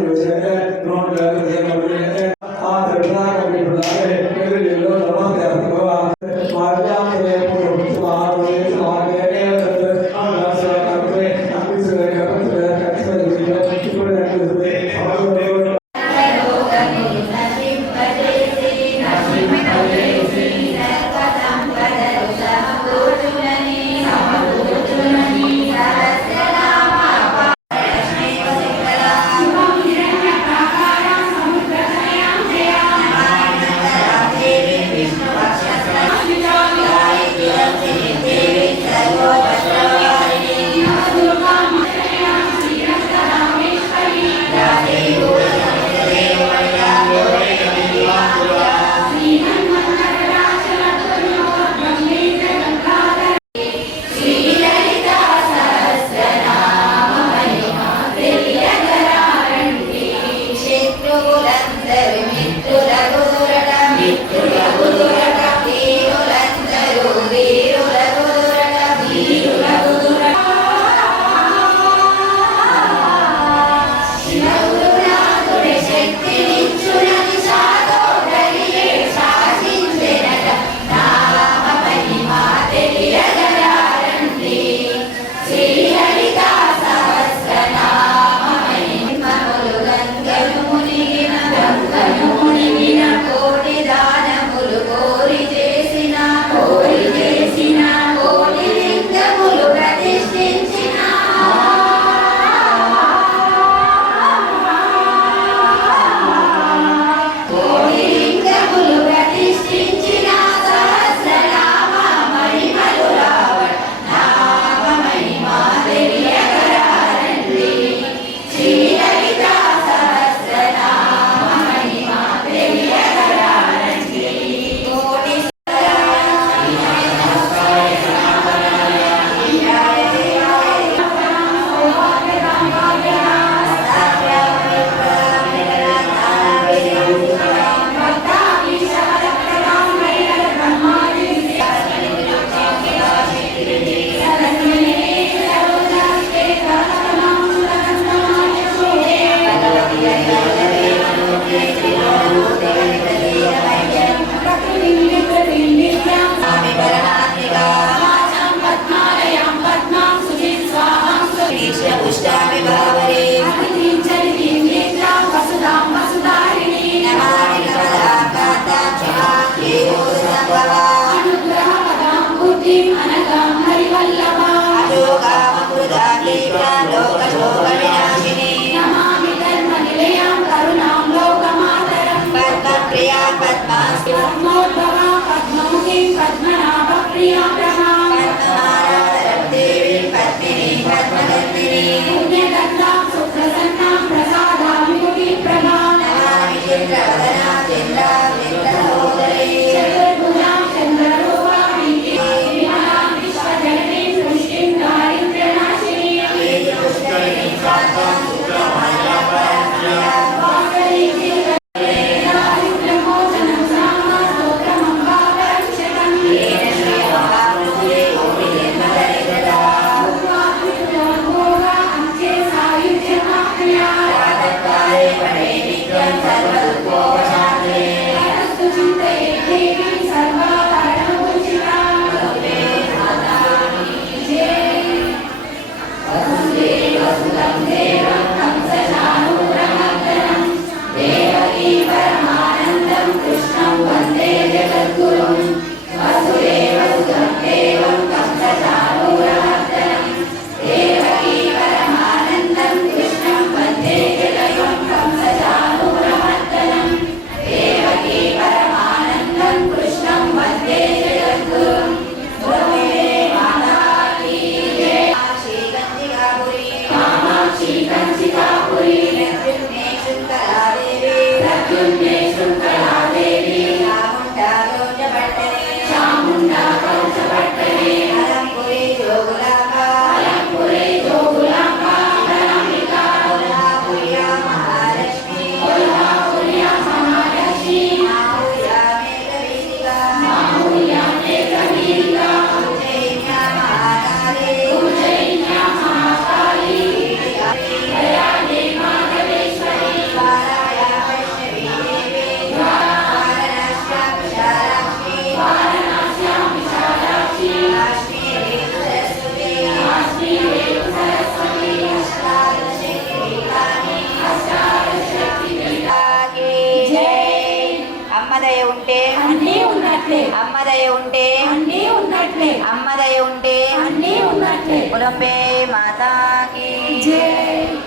योजना है Pai, Criador You. Hallelujah. అమ్మదయ ఉంటే అన్నీ ఉన్నట్లే. అమ్మదయ ఉంటే అన్నీ ఉన్నట్లే. అమ్మదయ ఉంటే అన్నీ ఉన్నట్లే. కులంబే మాతాకి. జై.